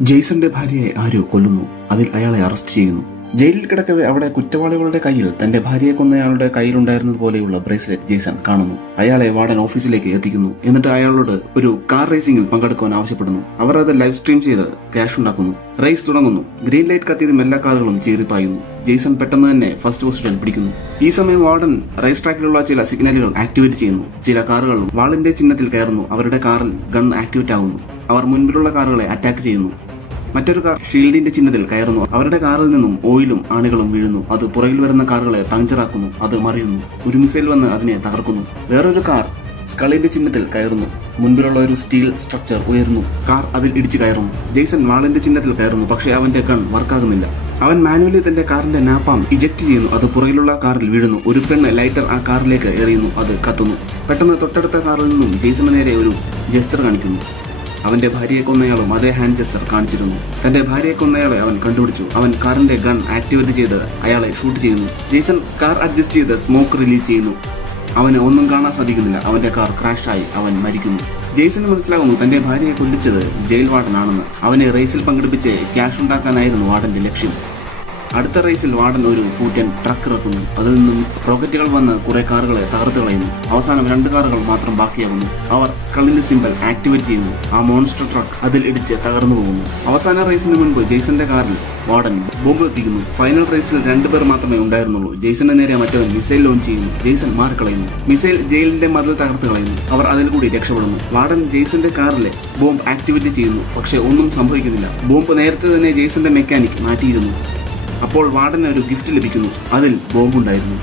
ജെയ്സന്റെ ഭാര്യയെ ആരോ കൊല്ലുന്നു. അതിൽ അയാളെ അറസ്റ്റ് ചെയ്യുന്നു. ജയിലിൽ കിടക്കവേ അവിടെ കുറ്റവാളികളുടെ കയ്യിൽ തന്റെ ഭാര്യയെ കൊന്നയാളുടെ കയ്യിലുണ്ടായിരുന്നത് പോലെയുള്ള ബ്രേസ്ലെറ്റ് ജെയ്സൺ കാണുന്നു. അയാളെ വാർഡൻ ഓഫീസിലേക്ക് എത്തിക്കുന്നു. എന്നിട്ട് അയാളോട് ഒരു കാർ റേസിംഗിൽ പങ്കെടുക്കുവാൻ ആവശ്യപ്പെടുന്നു. അവർ അത് ലൈവ് സ്ട്രീം ചെയ്ത് ക്യാഷ് ഉണ്ടാക്കുന്നു. റേസ് തുടങ്ങുന്നു. ഗ്രീൻ ലൈറ്റ് കത്തിയതും എല്ലാ കാറുകളും ചീറിപ്പായുന്നു. ജെയ്സൺ പെട്ടെന്ന് തന്നെ ഫസ്റ്റ് പൊസിഷൻ പിടിക്കുന്നു. ഈ സമയം വാർഡൻ റേസ് ട്രാക്കിലുള്ള ചില സിഗ്നലുകൾ ആക്ടിവേറ്റ് ചെയ്യുന്നു. ചില കാറുകൾ വാളിന്റെ ചിഹ്നത്തിൽ കയറുന്നു. അവരുടെ കാറിൽ ഗൺ ആക്ടിവേറ്റ് ആകുന്നു. അവർ മുൻപിലുള്ള കാറുകളെ അറ്റാക്ക് ചെയ്യുന്നു. മറ്റൊരു കാർ ഷീൽഡിന്റെ ചിഹ്നത്തിൽ കയറുന്നു. അവരുടെ കാറിൽ നിന്നും ഓയിലും ആണികളും വീഴുന്നു. അത് പുറകിൽ വരുന്ന കാറുകളെ പങ്ക്ചറാക്കുന്നു. അത് മറിയുന്നു. ഒരു മിസൈൽ വന്ന് അതിനെ തകർക്കുന്നു. വേറൊരു കാർ സ്കളിന്റെ ചിഹ്നത്തിൽ കയറുന്നു. മുൻപിലുള്ള ഒരു സ്റ്റീൽ സ്ട്രക്ചർ ഉയർന്നു. കാർ അതിൽ ഇടിച്ചു കയറുന്നു. ജെയ്സൺ വാളിന്റെ ചിഹ്നത്തിൽ കയറുന്നു. പക്ഷേ അവന്റെ ഗൺ വർക്കാകുന്നില്ല. അവൻ മാനുവലി തന്റെ കാറിന്റെ നാപ്പാം ഇജക്ട് ചെയ്യുന്നു. അത് പുറകിലുള്ള കാറിൽ വീഴുന്നു. ഒരു പെണ്ണ് ലൈറ്റർ ആ കാറിലേക്ക് എറിയുന്നു. അത് കത്തുന്നു. പെട്ടെന്ന് തൊട്ടടുത്ത കാറിൽ നിന്നും ജെയ്സന് നേരെ ഒരു ജെസ്റ്റർ കാണിക്കുന്നു. അവന്റെ ഭാര്യയെ കൊന്നയാളും അതേ ഹാൻഡ് ജെസ്റ്റർ കാണിച്ചിരുന്നു. തന്റെ ഭാര്യയെ കൊന്നയാളെ അവൻ കണ്ടുപിടിച്ചു. അവൻ കാറിന്റെ ഗൺ ആക്ടിവേറ്റ് ചെയ്ത് അയാളെ ഷൂട്ട് ചെയ്യുന്നു. ജെയ്സൺ കാർ അഡ്ജസ്റ്റ് ചെയ്ത് സ്മോക്ക് റിലീസ് ചെയ്യുന്നു. അവന് ഒന്നും കാണാൻ സാധിക്കുന്നില്ല. അവന്റെ കാർ ക്രാഷായി അവൻ മരിക്കുന്നു. ജെയ്സന് മനസ്സിലാകുന്നു തന്റെ ഭാര്യയെ കൊല്ലിച്ചത് ജയിൽ വാർഡനാണെന്ന്. അവനെ റേസിൽ പങ്കെടുപ്പിച്ച് ക്യാഷ് ഉണ്ടാക്കാനായിരുന്നു വാർഡന്റെ ലക്ഷ്യം. അടുത്ത റേസിൽ വാർഡൻ ഒരു കൂറ്റൻ ട്രക്ക് ഇറക്കുന്നു. അതിൽ നിന്നും റോക്കറ്റുകൾ വന്ന് കുറെ കാറുകളെ തകർത്ത് കളയുന്നു. അവസാനം 2 കാറുകൾ മാത്രം ബാക്കിയാകുന്നു. അവർ സ്കളിന്റെ സിംബൽ ആക്ടിവേറ്റ് ചെയ്യുന്നു. ആ മോൺസ്റ്റർ ട്രക്ക് അതിൽ ഇടിച്ച് തകർന്നു പോകുന്നു. അവസാന റേസിന് മുൻപ് ജെയ്സന്റെ കാറിൽ വാർഡൻ ബോംബ് എത്തിക്കുന്നു. ഫൈനൽ റേസിൽ 2 പേർ മാത്രമേ ഉണ്ടായിരുന്നുള്ളൂ. ജെയ്സന്റെ നേരെ മറ്റവൻ മിസൈൽ ലോഞ്ച് ചെയ്യുന്നു. ജെയ്സൺ മാറിക്കളയുന്നു. മിസൈൽ ജയിലിന്റെ മതിൽ തകർത്ത് കളയുന്നു. അവർ അതിൽ കൂടി രക്ഷപ്പെടുന്നു. വാർഡൻ ജെയ്സന്റെ കാറിലെ ബോംബ് ആക്ടിവേറ്റ് ചെയ്യുന്നു. പക്ഷെ ഒന്നും സംഭവിക്കുന്നില്ല. ബോംബ് നേരത്തെ തന്നെ ജെയ്സന്റെ മെക്കാനിക് മാറ്റിയിരുന്നു. അപ്പോൾ വാർഡന് ഒരു ഗിഫ്റ്റ് ലഭിക്കുന്നു. അതിൽ ബോംബുണ്ടായിരുന്നു.